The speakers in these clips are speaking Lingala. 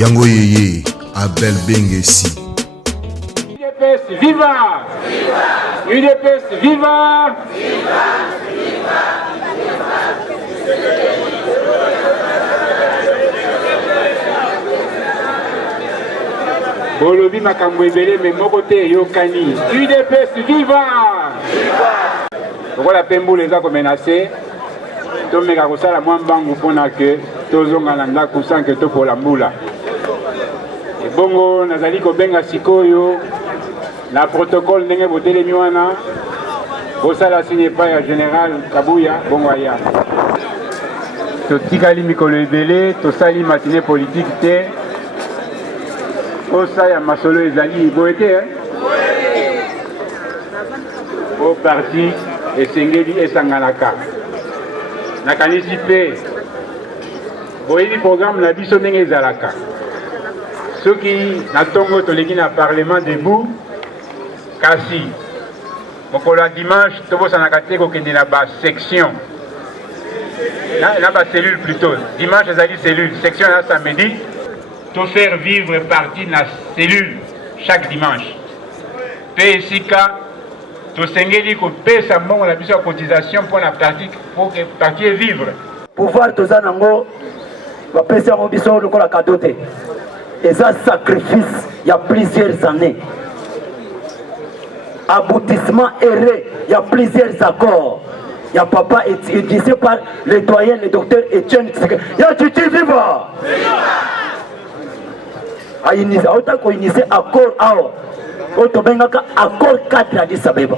Yango Yeye, Abel Bengesi. UDPS viva! UDPS viva! Bolobi makambo ebele mais moko te yokani. UDPS viva! Pourquoi la pemboule les a menacé? Tomeka kosala mwa mbangu mpona ke tozonga na ndako sans que topola mbula. Bongo nazali kobenga sikoyo na protocole ndenge botelemi wana bosala signe pa ya général Kabuya bongo aya. Totikali mikolo ebele tosali matinée politique te osa ya masolo ezali boye te o parti esengeli esanganaka nakanisi mpe boyebi programme na biso ndenge ezalaka soki na ntongo toleki na parlement debout kasi mokolo ya dimanche tobosanaka te kokende na basection na bacellule plutôt dimanche ezali cellule section na samedi to faire vivre parti na cellule chaque dimanche mpe esika tosengeli kopesa mbongo na biso ya cotisation mpo na pour que parti vivre pouvoir toza nango bapesa yango biso lokola cadeau te eza sacrifice il y a plusieurs années aboutissement erré il y a plusieurs accords il y a papa édifié par le doyen le docteur Etienne Tshisekedi il y a Titi viva a autant qu'on initie accord awa otobengaka accord 4 à Addis Abeba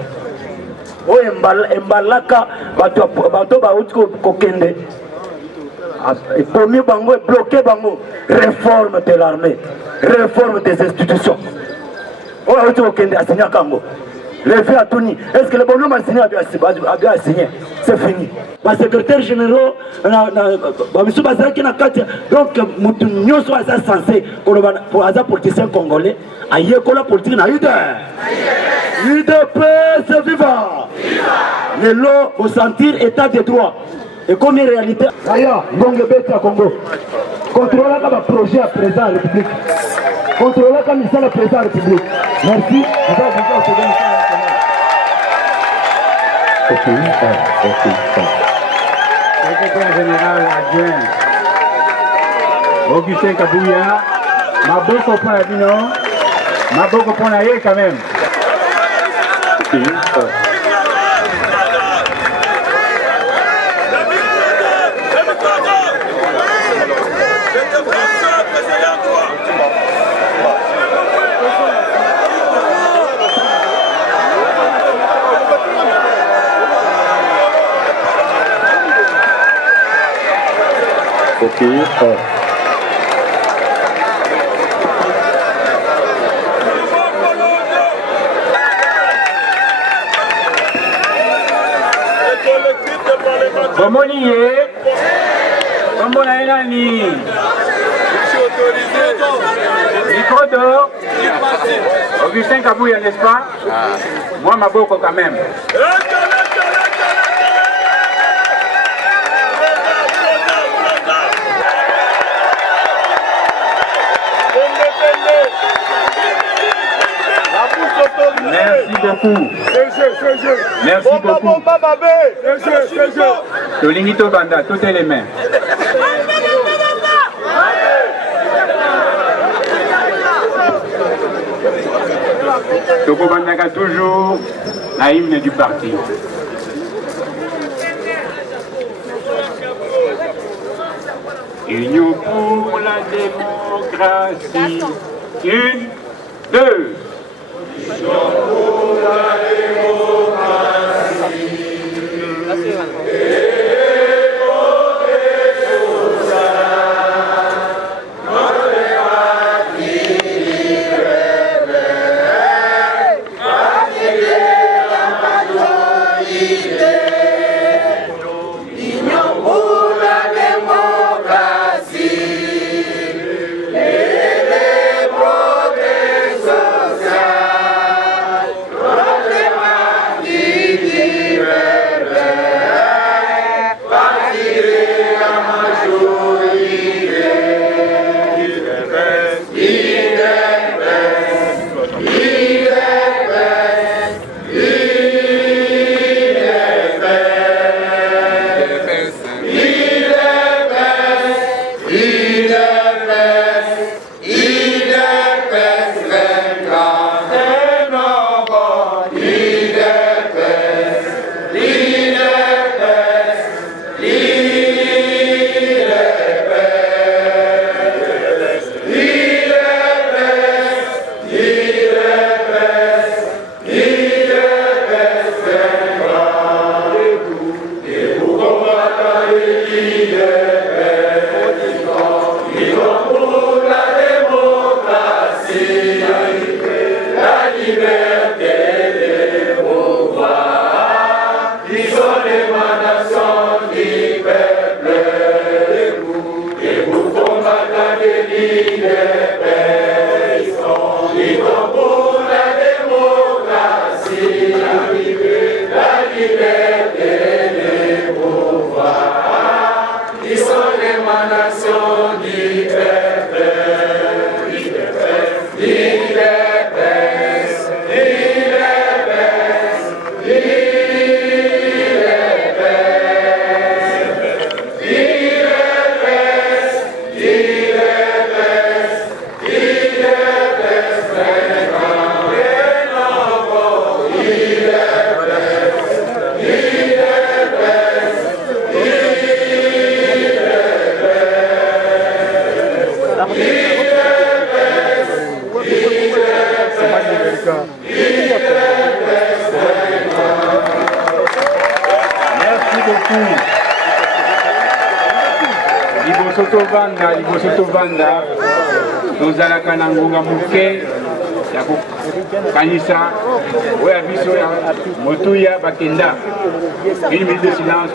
oyo embalaka bato bauti kokende epomi bango ebloke bango réforme de l'armée réforme des institutions oyo auti kokende asignaka yango levé atuni est ce que le bonhomme a signé a signé c'est fini basecrétaire généraux bamisu bazalaki na kati donc mutu nyonso aza censé koloba aza politicien congolais ayekola politique na UDPS viva lelo bosentir état de droit et comme une réalité aya ngonge beti ya Congo contrôlaka baprojet ya président ya république contrôlaka misala ya président ya république merci secrétaire général adjoint Augustin Kabuya maboko mpo na bino maboko mpo na ye quand même Bomoni ye Bomona enani micro d'or Augustin Kabuya n'est-ce pas moi maboko quand même merci beaucoup. Merci beaucoup. Tolingi to banda, toutes les mains. Toko bandaka toujours la hymne du parti. Union pour la démocratie. 1, 2. Pour la démocratie. Les progrès sociaux. liboso tovanda tozalaka na ngonga moke ya kokanisa oyo ya biso ya motuya bakenda. Une minute de silence.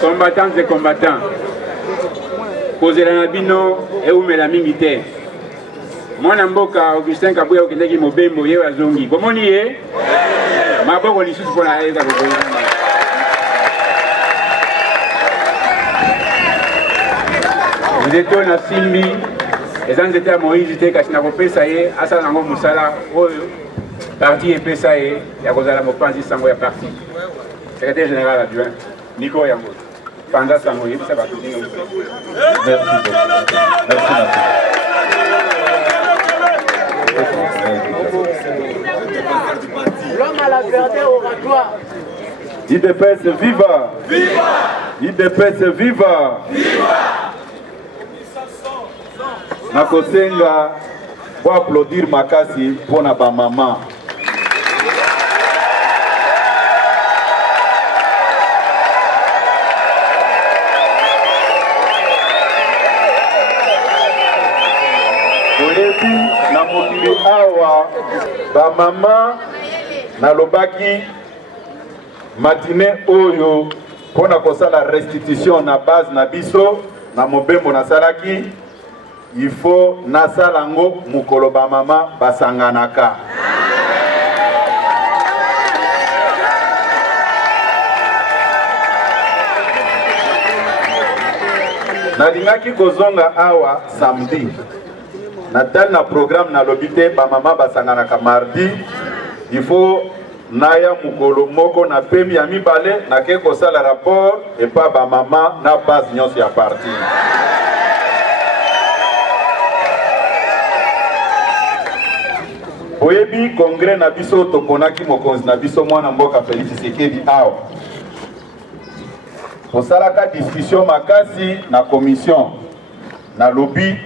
Combattantes et combattants, kozela na bino eumela mingi te. Mwana mboka Augustin Kabuya okendeki mobembo ye azongi. Bomoni ye? Maboko lisusu mpona ayeka kokoyeba. Nzete oyo nasimbi eza nzete ya Moïse te kasi nakopesa ye asala nango mosala oyo parti epesa ye ya kozala mopanzi sango ya parti. Secrétaire général adjoint Nico yango. Panda sango yebisa bato dino. Merci beaucoup. L'homme à la verdure oratoire. IDPS viva! Viva! IDPS viva! Viva! Nakosenga pour applaudir makasi pour na ba maman. Oyebi na mokili awa ba mama na lobaki matinée oyo pona kosala restitution na base na biso na mobembo na salaki il faut nasala ngo mukolo ba mama basanganaka. Nalingaki kozonga awa samedi natal na programme na lobité ba mama basanganaka mardi. Il faut naya mukolo moko na pemi ya mibale na ke kosala rapport et pas ba mama na base nyonso ya parti. Oyebi congrès na biso toponaki mokonzi na biso mwana mboka Félix Tshisekedi awa. Posalaka discussion makasi na commission na lobby.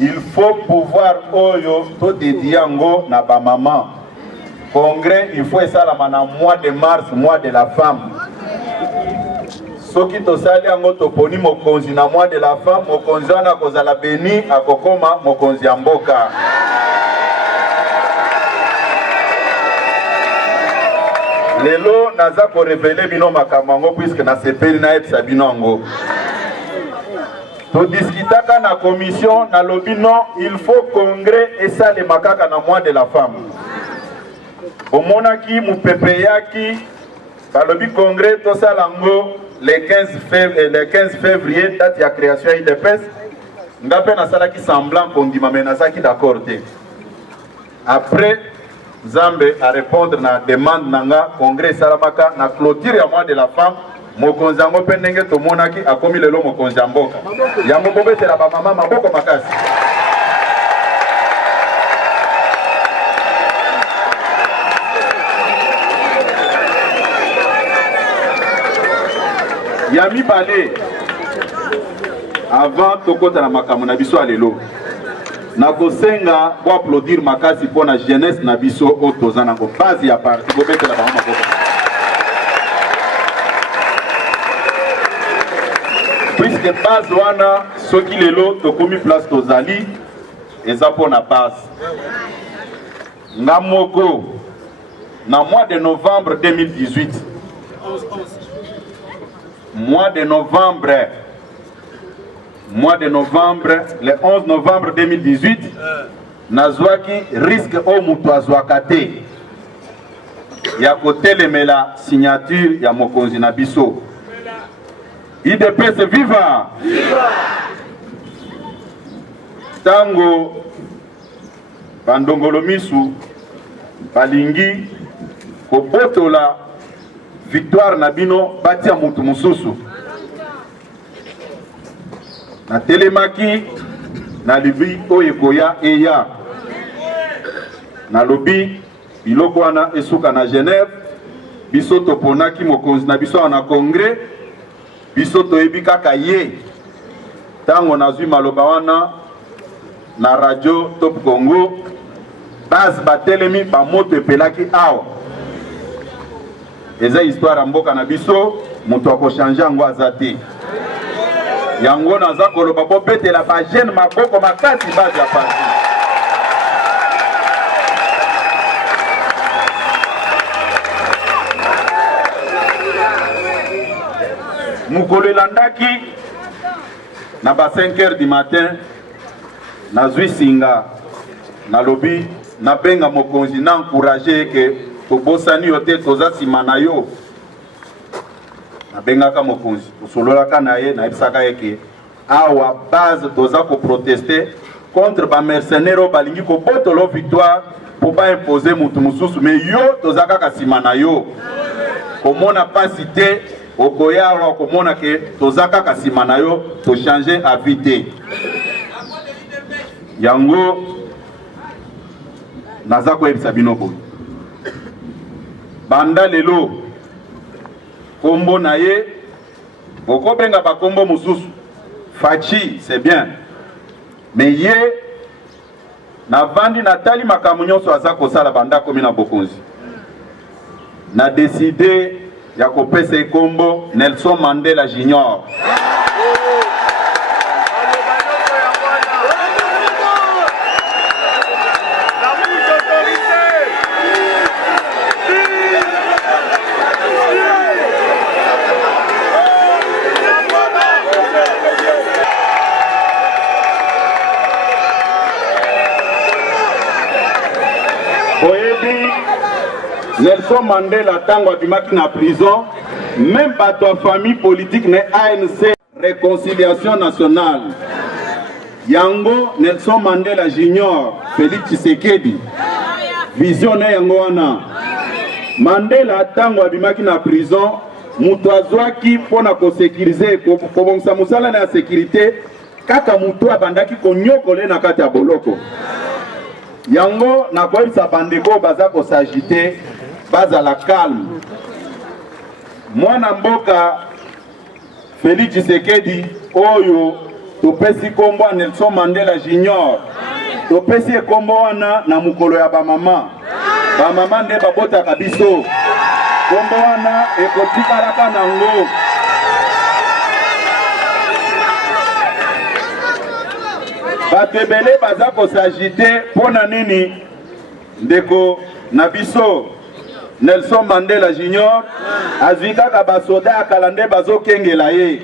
Il faut pouvoir oyo to dédiango na ba maman. Congrès, il faut ça la mois de mars, mois de la femme. Soki to sali ango to poni mokonzi na mois de la femme, mokonzi ana kozala beni akokoma mokonzi ya mboka. Lelo naza ko révéler bino makamango puisque na sepeli na epsa binongo. To discutaka na commission na lobby non, il faut congrès et ça le makaka na mois de la femme. Omonaki mupepeyaki balobi congrès to salango le 15 février date ya création IDPS ngape na salaki semblant kondima mais nazaki d'accord te. Après Zambe a répondre na demande nanga congrès salamaka na clôture ya mois de la femme mokonzi yango mpe ndenge tomonaki akomi lelo mokonzi ya mboka yango bobetela ba mama maboko makasi. Ya mibale avant tokota na makambo na biso alelo nakosenga po applaudir makasi mpo na jeunesse na biso oyo toza nango base ya parti bobetela bango maboko. Puisque base wana soki lelo tokomi place tozali eza mpo na base nga moko na mois de novembre 2018 mois de novembre, le 11 novembre 2018, nazwaki risque au mutu azwaka te ya kotelemela signature ya mokonzi na biso. IDPS viva! Tango bandongolo misu balingi kobotola victoire na bino batia mutu mususu. Na telemaki na libi oyekoya eya na lobi biloko wana esuka na Genève, biso toponaki mokonzi na biso na congrès, biso toyebi kaka ye. Tango nazwi maloba wana na radio Top Congo, base batelemi ba moto epelaki awa. Eza histoire mboka na biso, mutu akochange yango azate. Yango naza koloba po betela ba jeune maboko makasi base ya parti. Mukolo elandaki na ba 5 heures du matin, nazwi singa na lobi na benga mokonzi na encourager ke tobosani yo te toza sima na yo. Na benga ka mokonzi usololaka na ye na ebisaka yeke awa base toza ko protester contre ba mercenaires balingi ko botolo victoire pour pas imposer mutu mususu, mais yo toza kaka sima na yo. Komona pasi te okoya wa komona ke toza kaka sima na yo to changer avis te. Yango naza koyebisa bino boye banda lelo kombo na ye okobenga bakombo mususu Fachi, c'est bien, mais ye na vandi natali makambo nyonso aza kosala banda komi na bokonzi na décidé ya kopesa kombo Nelson Mandela Junior. Nelson Mandela tango abimaki na prison, même pas ta famille politique ne ANC Réconciliation Nationale. Yango Nelson Mandela Junior, Félix Tshisekedi, visionnaire yango wana. Mandela tango abimaki na prison, mutu azwaki pona ko sécuriser ko bongisa musala na sécurité kaka mutu abandaki ko nyokole na kati ya boloko. Yango na koyebisa bandeko baza ko s'agiter baza la calme. Mwana mboka Félix Tshisekedi oyo topesi kombo Nelson Mandela Junior, topesi kombo wana na mukolo ya bamama. Bamama nde babotaka biso. Kombo wana ekotikalaka nango. Bato ebele baza ko s'agiter pona nini ndeko na biso Nelson Mandela Junior azwikaka basoda ya kalande bazokengela ye.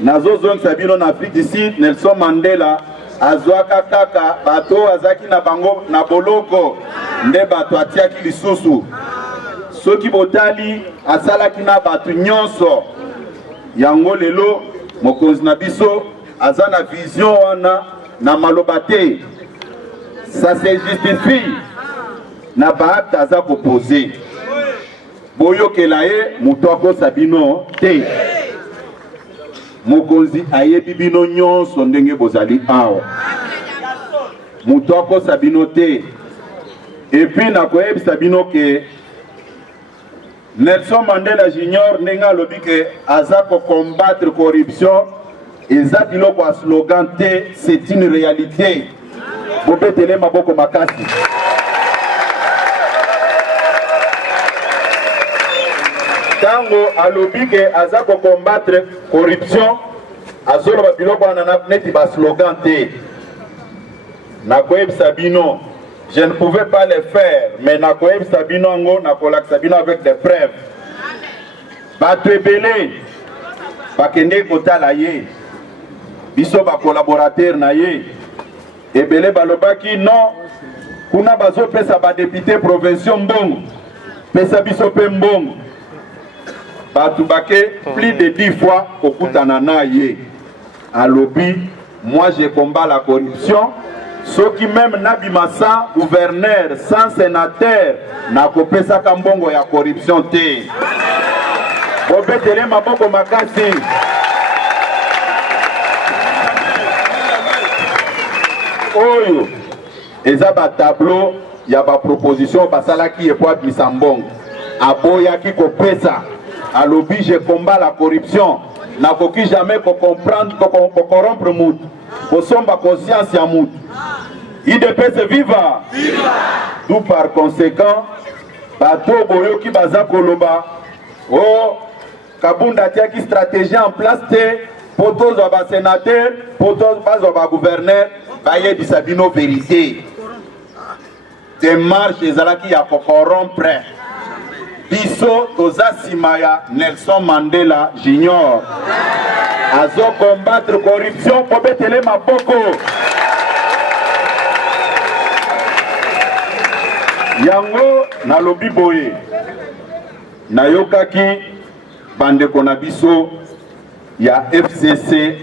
Nazozongisa bino na Afrique du Sud, Nelson Mandela azwaka kaka bato azaki na bango na boloko nde bato atiaki lisusu. Soki botali asalaki na bato nyonso. Yango lelo mokonzi na biso aza na vision wana na maloba te. Ça se justifie na baakte aza kopose. Boyokela ye mutu akosa bino te. Mokonzi ayebi bino nyonso ndenge bozali awa. Mutu akosa bino te. Et puis na koyebisa bino ke Nelson Mandela Junior ndenge alobi ke aza ko combattre corruption eza biloko a slogan te, c'est une réalité. Bobetele maboko makasi. Tango alobi ke aza ko combattre corruption azolo ba biloko wana neti ba slogan te. Na koyebisa bino, je ne pouvais pas le faire, mais na koyebisa bino ngo na kolakisa bino avec des preuves. Bato ebele bakende kotala ye biso ba collaborateur na ye ebele balobaki non kuna bazo pesa ba député provinciaux mbongo pesa biso pe mbongo batu bake plus de 10 fois okutana na ye alobi moi je combat la corruption ceux qui même nabima sans gouverneur sans sénateur na kopesa ka mbongo ya corruption te obetele maboko makasi oyo eza ba tableau ya ba proposition basalaki e po abisa mbongo aboyaki kopesa alobi je combat la corruption nakoki jamais comprendre corrompre mutu kosomba conscience ya mutu IDPS viva d'où par conséquent bato boyoki baza koloba oh Kabunda tiaki stratégie en place te poto za ba sénateur poto bazo ba gouverneur baye di sabino vérité démarche ezalaki ya corrompre biso toza simaya Nelson Mandela Junior azo combattre corruption po betele maboko yango nalobi boye nayokaki bandeko na biso ya FCC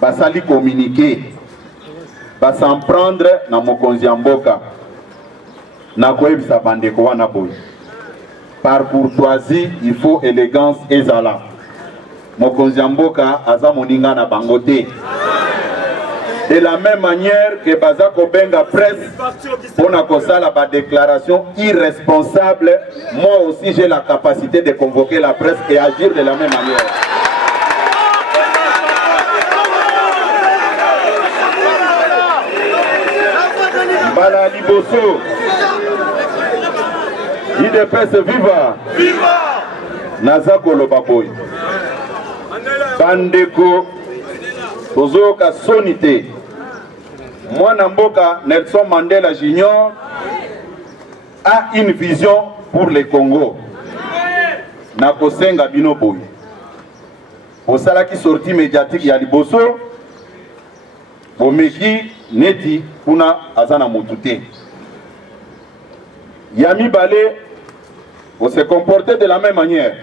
basali communiquer basan prendre na mokonzi ya mboka na koyebisa bandeko wana boye par courtoisie il faut élégance ezala mokonzi ya mboka aza moninga na bango te. De la même manière que Bazako Benga presse pour la déclaration irresponsable, moi aussi j'ai la capacité de convoquer la presse et agir de la même manière. Bala Liboso, IDPS viva, viva, Nazako Lobaboy, Bandeko, Tozoka Sonité. Mwana Mboka Nelson Mandela Junior a une vision pour le Congo. Nakosenga bino boy. Osala ki sortie médiatique ya liboso. Bomeki neti kuna azana motute. Yami Balé, on se comportait de la même manière.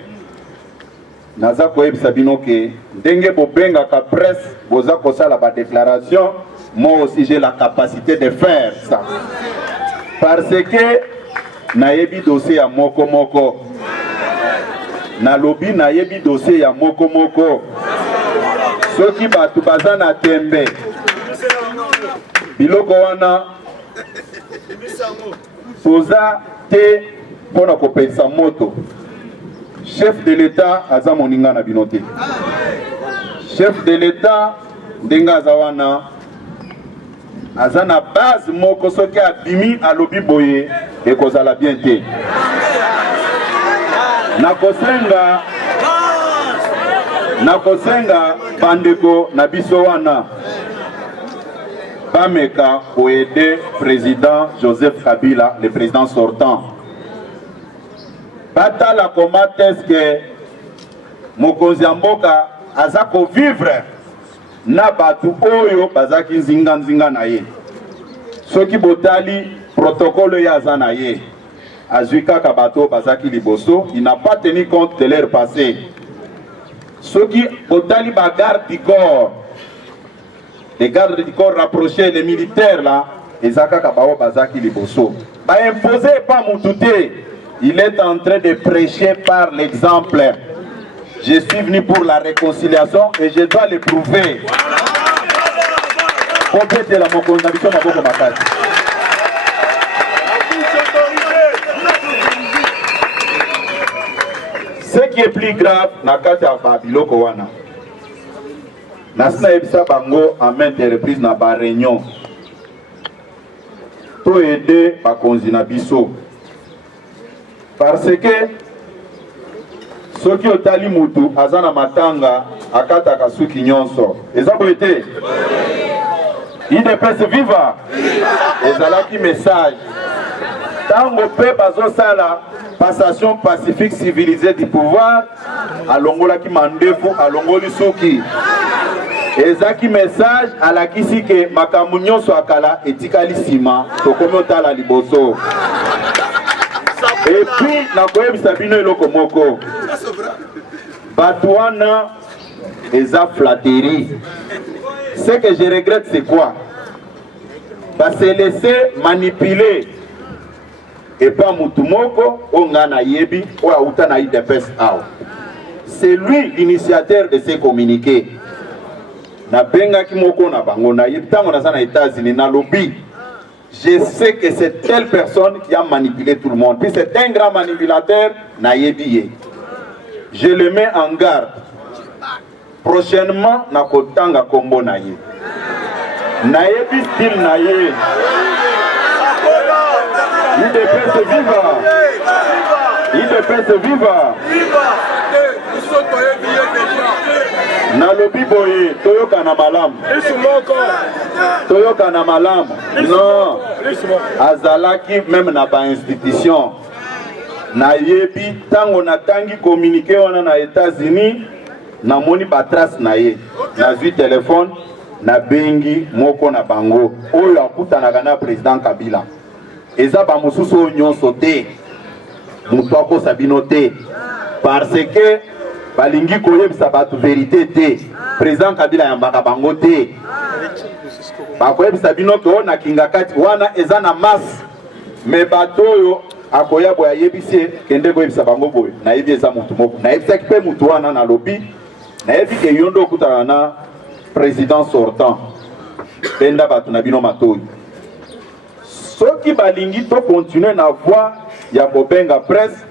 Naza koyebisa bino ke ndenge bobenga ka presse boza kosala ba déclaration. Moi aussi j'ai la capacité de faire ça. Parce que nayebi dossier ya moko moko. Na lobby nayebi dossier ya moko moko. Soki batu bazana tembe. Biloko wana poza te pona kopesa moto. Chef de l'État aza moninga na binote. Chef de l'État ndenga zawana azana base moko soki abimi alobi boye ekozala bien te. Nakosenga bandeko na biso wana bameka koede président Joseph Kabila, le président sortant. Batala comment est-ce que mokonzi ya mboka azako vivre na batu oyo bazaki nzinga na ye. Soki botali protocole ya zana ye. Azuika kabato bazaki liboso, il n'a pas tenu compte de leur passé. Soki botali bagarde du corps, les gardes du corps rapprochés, les militaires là, ezaka kabao bazaki liboso. Ba imposé pas moutouté. Il est en train de prêcher par l'exemple. Je suis venu pour la réconciliation et je dois le prouver. Ce qui est plus grave, nakata babiloko wana. Nasina ebisa bango en maintes reprises na ba réunion. To aider ba konzi na biso. Parce que ceux qui ont tali mutu azana matanga akata kasuki nyonso. Ezabo été. IDPS viva. Ezalaki message. Tango pe bazo sala passation pacifique civilisée du pouvoir alongola ki mandefu alongoli suki ezaki message alakisi ke makambo nyonso akala etikali sima tokomi otala liboso et puis nakoyebisa bino eloko moko bato wana eza flatterie. Ce que je regrette c'est quoi? Se laisser manipuler et pas Moutoumoko, Ongana Yebi, ou Aoutana Idepes Ao. C'est lui l'initiateur de ces communiqués. Na benga kimoko na bango na yebtango na sana États-Unis na lobby. Je sais que c'est telle personne qui a manipulé tout le monde. Puis c'est un grand manipulateur na yebi. Je le mets en garde. Prochainement na kotanga kombo na ye. Na yebi style na ye. IDPS viva! IDPS viva! Na lobi boye, toyoka na malamu. Toyoka na malamu. Non. Azalaki même na ba institution. Na yebi tango na tangi communiqué wana na États-Unis, na moni ba trace na ye. Na zui téléphone, na bengi moko na bango. Oyo akutanaka na président Kabila. Eza ba mususu nyonso te mutu akosa bino te parce que balingi koyebisa bato vérité te président Kabila yambaka bango te bakoyebisa bino ke na kinga kati wana eza na masse me bato oyo akoya boya yebisi kende koyebisa bango boye nayebi eza mutu moko nayebisaki mpe mutu wana na lobi nayebi ke yondo okutana na président sortant benda bato na bino matoi. Ceux qui balingi to continuer na voix ya kobenga presse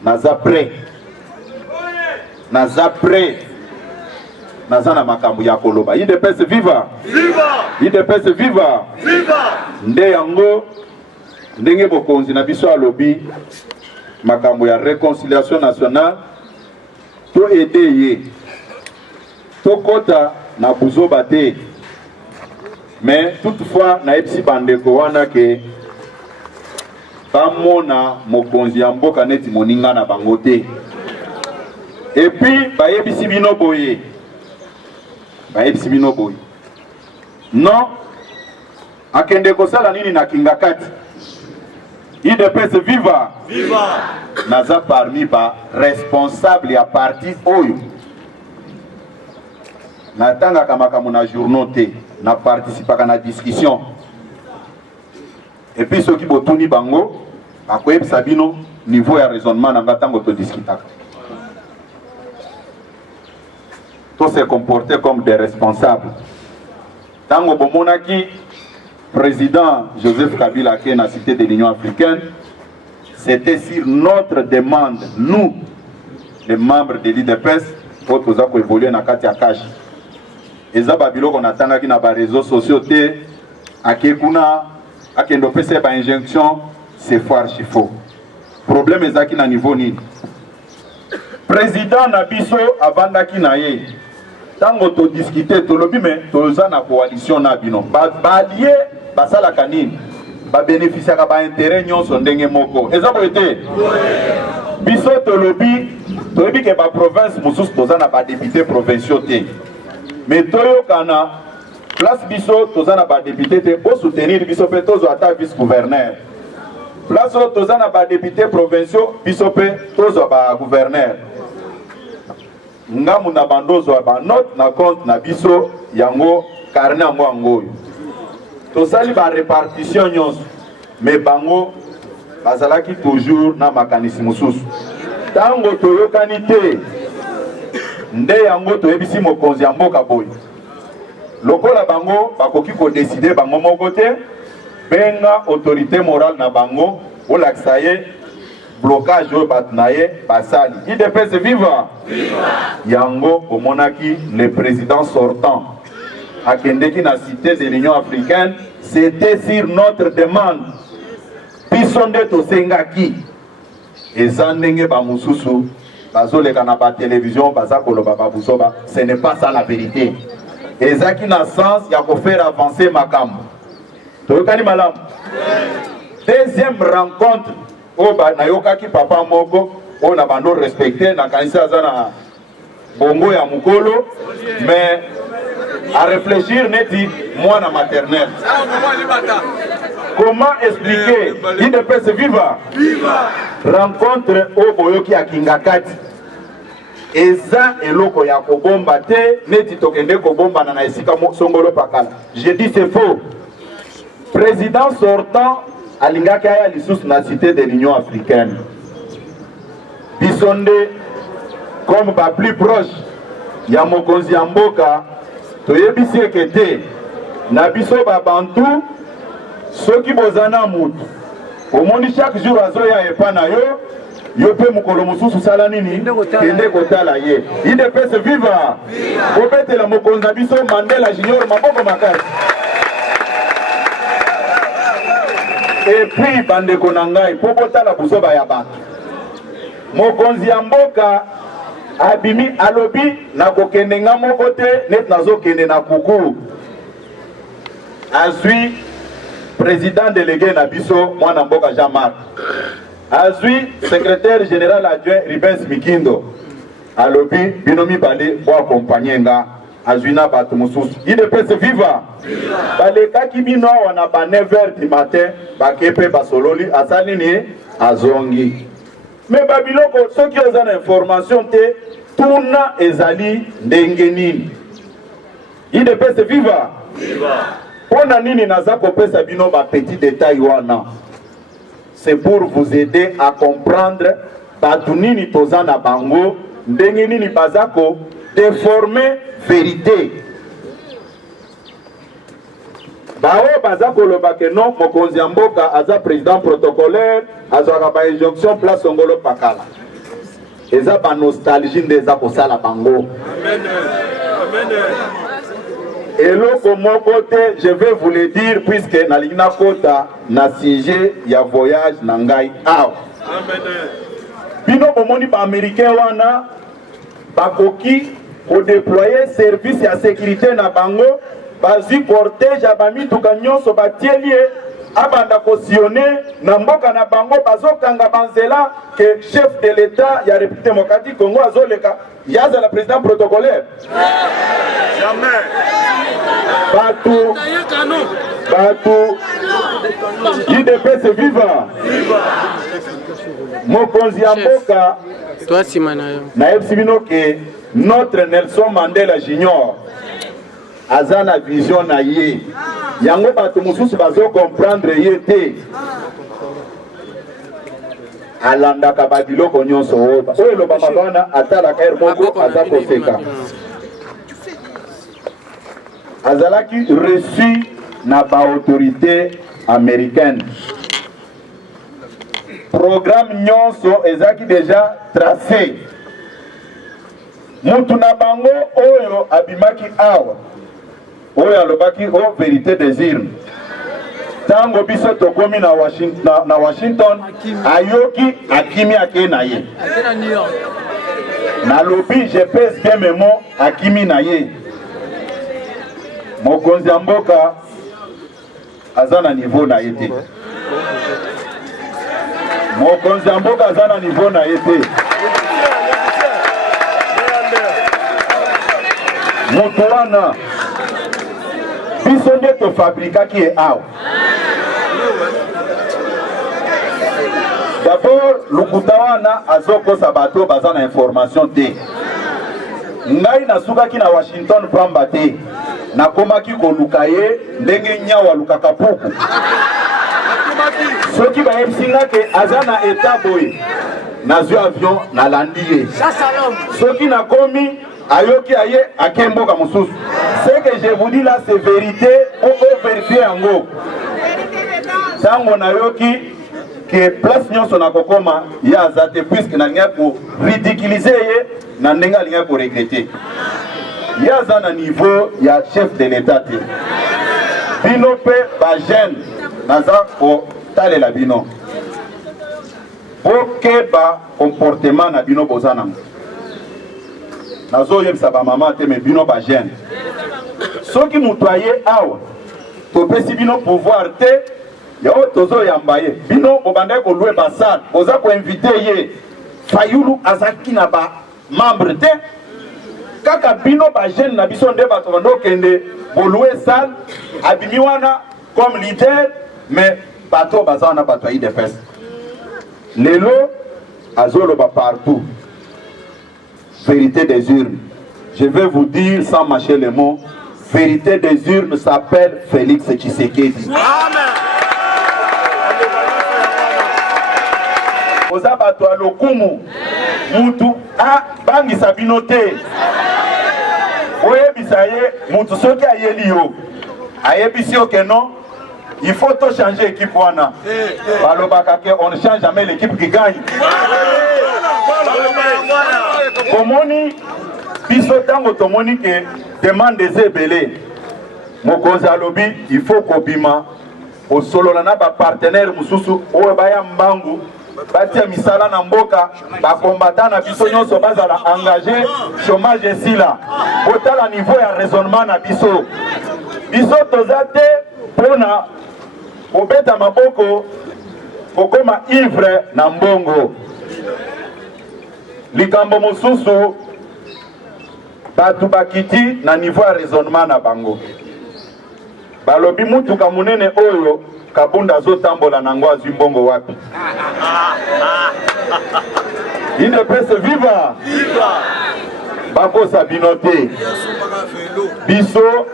naza prêt naza na makambo ya koloba IDPS viva IDPS viva nde yango ndenge bokonzi na biso alobi makambo ya réconciliation nationale to aider ye to kota na buzoba te. Mais toutefois, na epsi bandeko wana ke bamona mokonzi ya mboka neti moninga na bango te. Et puis bayebisi bino boye. Non, akende kosala nini na kinga kati. IDPS viva. Naza parmi ba responsable ya parti oyo. Natanga kamakamu na journaux te. Na participaka na discussion et puis ceux qui botuni bango akoyeb sabino niveau ya raisonnement na ngatango to discutaka to se comporter comme des responsables tango bomonaki président Joseph Kabila qui est na cité de l'Union africaine. C'était sur notre demande nous les membres de l'IDPS pour toza ko évoluer na kati ya cash. Eza babiloko natangaki na ba réseaux sociaux te akekuna akendo pese ba injonction c'est fort chifo. Problème ezaki na niveau nini? Président na biso abandaki na ye. Tango to discuter to lobi me toza na coalition na bino. Ba allié basala kanini. Ba bénéficier ka ba intérêt nyonso ndenge moko. Eza boete. Biso to lobi ke ba province mususu toza na ba député provinciaux te. Mais toyo kana place biso tozana ba député te pour soutenir biso pe tozo ata vice gouverneur. Place tozana ba député provinciaux biso pe tozo ba gouverneur. Ngamu na bandozo ba note na compte na biso yango carnet yango ngoyo. Tozali ba répartition nyonso mais bango bazalaki toujours na makanisi mususu. Tango toyo kanite nde yango toyebisi mokonzi ya mboka boy lokola bango bakoki ko décider bango moko te benga autorité morale na bango olakisa ye blocage oyo bato na ye basali IDPS viva yango omonaki le président sortant akendeki na cité de l'Union africaine. C'était sur notre demande biso nde tosengaki eza ndenge bamususu bazoleka na ba télévision baza koloba babusoba. Ce n'est pas ça la vérité. Ezaki na sens ya ko faire avancer makambo. Toyokani malamu. Deuxième rencontre, nayokaki papa moko, on a bando respecté, na kanisa zana bongo ya mukolo, mais à réfléchir, neti moi na maternelle. Comment expliquer l'IDPS viva? Rencontre au boyoki à Kingakati. Eza eloko ya kobomba te, neti tokende kobomba na esika songolo pakala. Je dis c'est faux. Président sortant alingaki aya lisusu na cité de l'Union africaine. Bisonde comme ba plus proche ya mokonzi ya mboka toyebisi ekete na biso ba bantu soki bozana mutu omoni chaque jour azoya epa na yo yo pe mukolo mususu sala nini kende kotala ye IDPS viva kopetela mokonzi biso Mandela Junior maboko makasi. Et puis bandeko na ngai po botala buzoba ya bato mokonzi ya mboka abimi alobi na kokende nga moko te net nazokende na kuku azwi président délégué na biso mwana mboka Jean-Marc azwi secrétaire général adjoint Ribens Mikindo alobi bino mibale bo accompagner nga azwi na bato mosusu IDPS viva balekaki bino wana ba 9h du matin bakepe basololi asali ni azongi. Mais babiloko soki oza na information te tuna ezali ndenge nini IDPS viva pona nini naza kopesa bino ba petit détail wana c'est pour vous aider à comprendre batu nini toza na bango ndenge nini bazako déformer vérité bao bazako lobake non mokonzi ya mboka aza président protocolaire azwaka ba injonction place Songolo pakala eza ba nostalgie ndeza kosala bango. Eloko moko te je vais vous le dire puisque na lingna kota na sujet ya voyage na ngai awa bino bomoni ba américain wana bakoki ko déployer service ya sécurité na bango bazi cortège abamituka nyonso batielie abanda kosione na mboka na bango bazokanga banzela que chef de l'état ya République démocratique Congo azoleka yaza la président protocolaire jamais batu IDPS viva mokonzi ya mboka na ebsibino ke notre Nelson Mandela Junior azana vision na ye yango bato mususu bazo comprendre ye te alandaka babiloko nyonso oyo elobaka bana atalaka ere moko aza koseka azalaki reçu na baautorité américaine programme nyonso ezaki déjà tracé mutu na bango oyo abimaki awa oyo alobaki o vérité désir tango biso tokomi na Washington ayoki akimi ake na ye nalobi je pèse bien mes mots akimi na ye mokonzi ya mboka aza na niveau na ye te mokonzi ya mboka aza na niveau na ye te moto wana biso nde tofabrikaki ye awa d'abord lukuta wana azokosa bato baza na information te ngai nasukaki na Washington pamba te nakomaki koluka ye ndenge nyawa lukaka puku soki bayebisi nga ke aza na eta boye nazwi avion nalandi ye soki nakomi ayoki aye ake mboka mosusu. Ce que je vous dis là c'est vérité pour vérifier yango tango nayoki ke place nyonso na kokoma ya azate puisque na linga pour ridiculiser ye na ndenga linga pour regretter ya za na niveau ya chef de l'état te bino pe ba jeune naza ko talela bino boke ba comportement na bino bozana nazo yebisa ba mama te me bino ba jeune soki mutu aye awa topesi bino pouvoir te Yo tozo yambaye bino obanda ko louer basal oza ko inviter ye Fayulu azaki na ba membre te kaka bino ba jeune na biso nde bato bando kende bo louer salle abimi wana comme leader mais bato bazana bato yi defes lelo azolo ba partout vérité des urnes. Je vais vous dire sans mâcher les mots, vérité des urnes s'appelle Félix Tshisekedi. Amen. Ozabato alokumu mutu a bangi sabinote. Oye bisaye mutu soki ayeli yo. Ayebisi yo que non, il faut tout changer équipe wana. Balobaka ke on ne change jamais l'équipe qui gagne. Komoni biso tango tomoni ke demande ezebele mokonzi alobi il faut kobima osolola na ba partenaire mususu oyo baya mbangu batia misala na mboka bakombata na biso nyonso bazala engagé chômage esila otala niveau ya raisonnement na biso toza te mpona kobeta maboko kokoma ivre na mbongo likambo mosusu batu bakiti na niveau ya raisonnement na bango balobi mutuka munene oyo kabunda azotambola nango azwi mbongo wapi ine pese viva bakosa bino te biso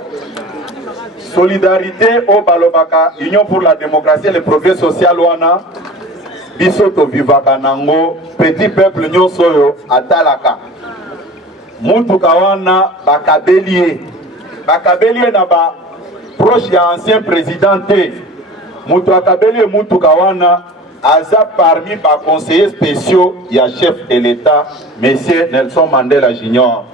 solidarité o balobaka union pour la démocratie et le progrès social wana biso to vivaka nango petit peuple nyonso oyo atalaka mutuka wana bakabelie na ba proche ya ancien président te mutu akabelie mutuka wana aza parmi ba conseillers spéciaux ya chef de l'État monsieur Nelson Mandela Junior.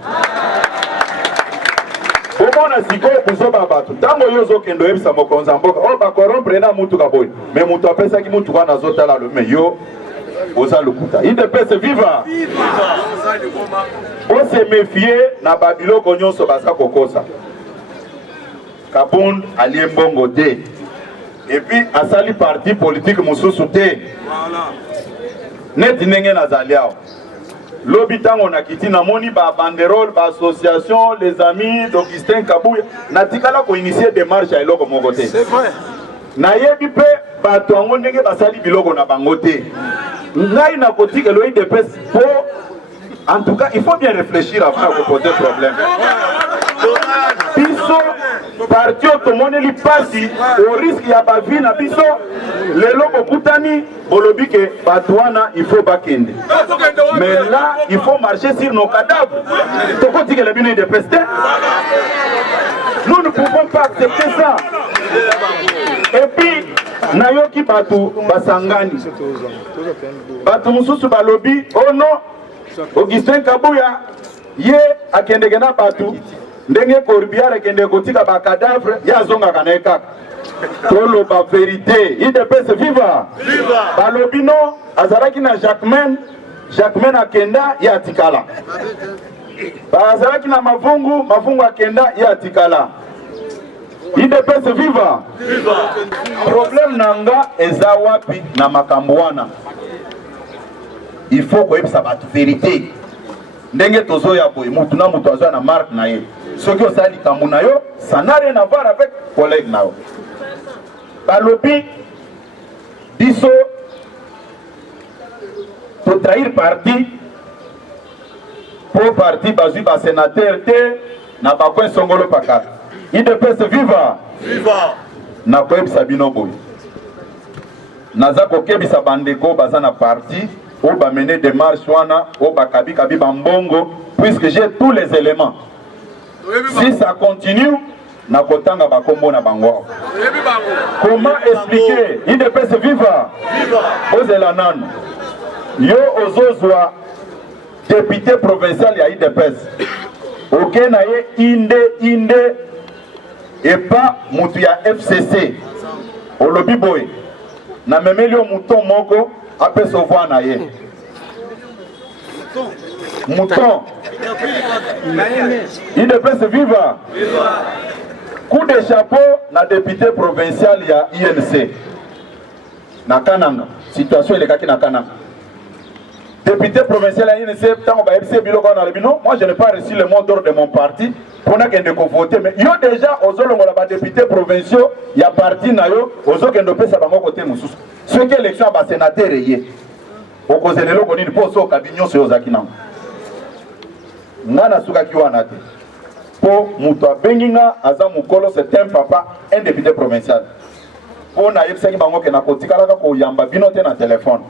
Omona sikoyo kuzoba bato tango yozo kendo yebisa mokonzi mboka o ba corrompre na mutuka boy mais mutu apesa ki mutuka na zotala le mais yo oza lukuta inde pese viva on se méfier na babiloko nyonso basa kokosa Kabund alie mbongo te et puis asali parti politique mususu te net ndenge nazali awa lobi tango na kiti na moni ba banderole ba association les amis d'Augustin Kabuya natikala ko initier démarche ya eloko moko te c'est vrai na yebi pe bato ango ndenge basali biloko na bango te ngai na kotika loyi de pes po en tout cas il faut bien réfléchir avant de poser problème biso parti otomoneli pasi au risque ya bavi na biso lelo bokutani bolobi ke bato wana il faut bakende mais là il faut marcher sur nos cadavres tokotikela bino de peste nous ne pouvons pas accepter ça et puis nayoki bato basangani bato mususu balobi oh non Augustin Kabuya ye akendeke na bato ndenge Corbière akende kotika ba cadavre ya zonga kana kaka toloba vérité idps viva balobi no azalaki na Jacquemain akenda ya atikala bazalaki na mavungu akenda ya atikala idps viva problème nanga eza wapi na makambo wana il faut koyebisa bato vérité ndenge tozoya boye mutu na mutu azoya na marque na ye soki osali likambo na yo ça n'a rien à voir avec collègue na yo balobi biso totrahir parti po parti bazwi basénateur te na bakoin songolo pakala idps viva na koyebisa bino boye naza kokebisa bandeko baza na parti ou ba mener des marches wana ou ba kabi bambongo puisque j'ai tous les éléments si ça continue na kotanga ba kombo na bango comment expliquer IDPS viva ozela nanu yo ozozwa député provincial ya IDPS ok na ye inde et pas mutu ya FCC olobi boy na memeli o mouton moko après sauver na ye mouton IDPS viva coup de chapeau na député provincial ya INC na Kananga situation elekaki na Kananga député provincial à l'INC tant ba FC biloko na lebino moi je n'ai pas reçu le mot d'ordre de mon parti pour na kende ko voter mais yo déjà ozolongola ba député provinciaux ya parti na yo ozokende pesa bango côté mususu ce qui élection ba sénateur yé okozelelo ko nini po so kabinyo so yozaki nango ngana suka kiwana te po muto abenginga aza mukolo c'est un papa un député provincial po na yebisaki bango ke na kotikalaka ko yamba bino te na téléphone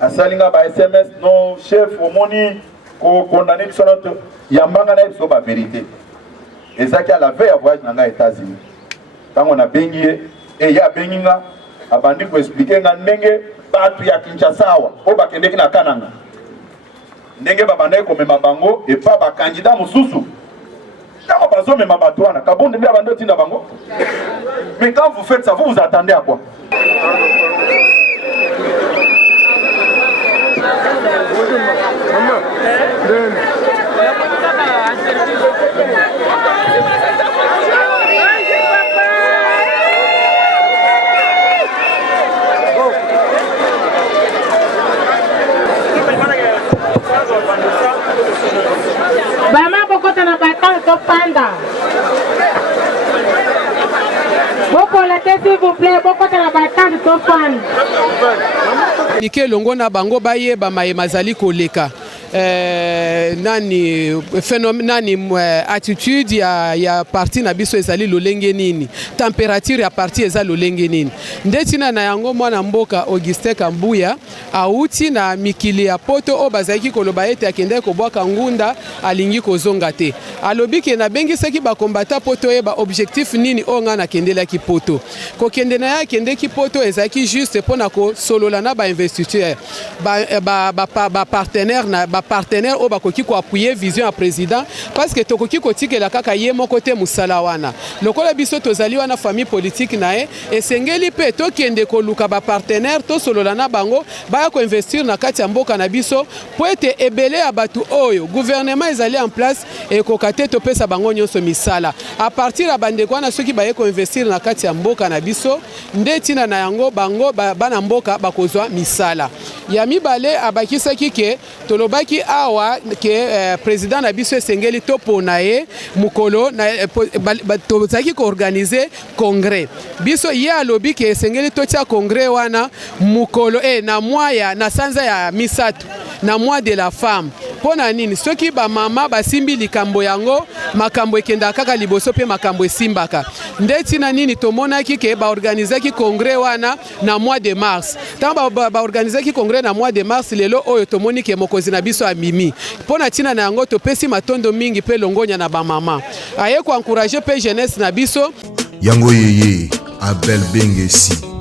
asalinga ba SMS non chef omoni ko condamner biso na yambanga na biso ba vérité ezaki à la veille à voyage na États-Unis tango na bengi e ya benginga abandi ko expliquer nga ndenge batu ya Kinshasa o bakendeki na Kananga ndenge babandai ko mema bango et pas ba candidat mususu kama bazo mema bato wana kabonde ndia bando tinda bango mais quand vous faites ça vous attendez à quoi? Bama bokota na batang to panda. Boko la tête s'il vous plaît, bokota na batang to panda. Nike longo na bango baye ba mazali koleka. Nani phénomène nani attitude ya parti na biso ezali lolenge nini température ya parti ezali lolenge nini ndetina na yango mwana mboka Augustin Kambuya auti na mikili ya poto o bazaki koloba ete akende ko bwaka ngunda alingi kozonga te alobi ke na bengi seki ba kombata poto e ba objectif nini onga na kendela ki poto ko kendena ya kende ki poto ezaki juste pona ko solola na ba investisseur ba partenaire na partenaire au bakoki ko appuyer vision à président parce que tokoki ko tikela kaka ye moko te musala wana lokola biso tozali wana famille politique nae esengeli pe to kende ko luka ba partenaire to solola na bango ba ko investir na kati ya mboka na biso po ete ebele ya batu oyo gouvernement ezali en place e ko kate to pesa bango nyonso misala à partir ya bande kwa na soki ba ye ko investir na kati ya mboka na biso ndetina na yango bango bana mboka bakozwa misala ya mibale abakisaki ke tolobaki awa ke président na biso esengeli topo na ye mukolo na tozaki ko organiser congrès biso ye alobi ke esengeli totia congrès wana mukolo na moya na sanza ya misatu na mois de la femme pona nini soki ba mama basimbi likambo yango makambo ekenda kaka liboso pe makambo esimbaka ndetina nini tomonaki ke ba organiser ki congrès wana na mois de mars tant ba organiser ki congrès na mois de mars lelo oyo tomoni ke mokozi na biso amimi pona tina na yango topesi matondo mingi pe longonya na ba mama aye ko encourager pe jeunesse na biso yango yeye Abel Bengesi.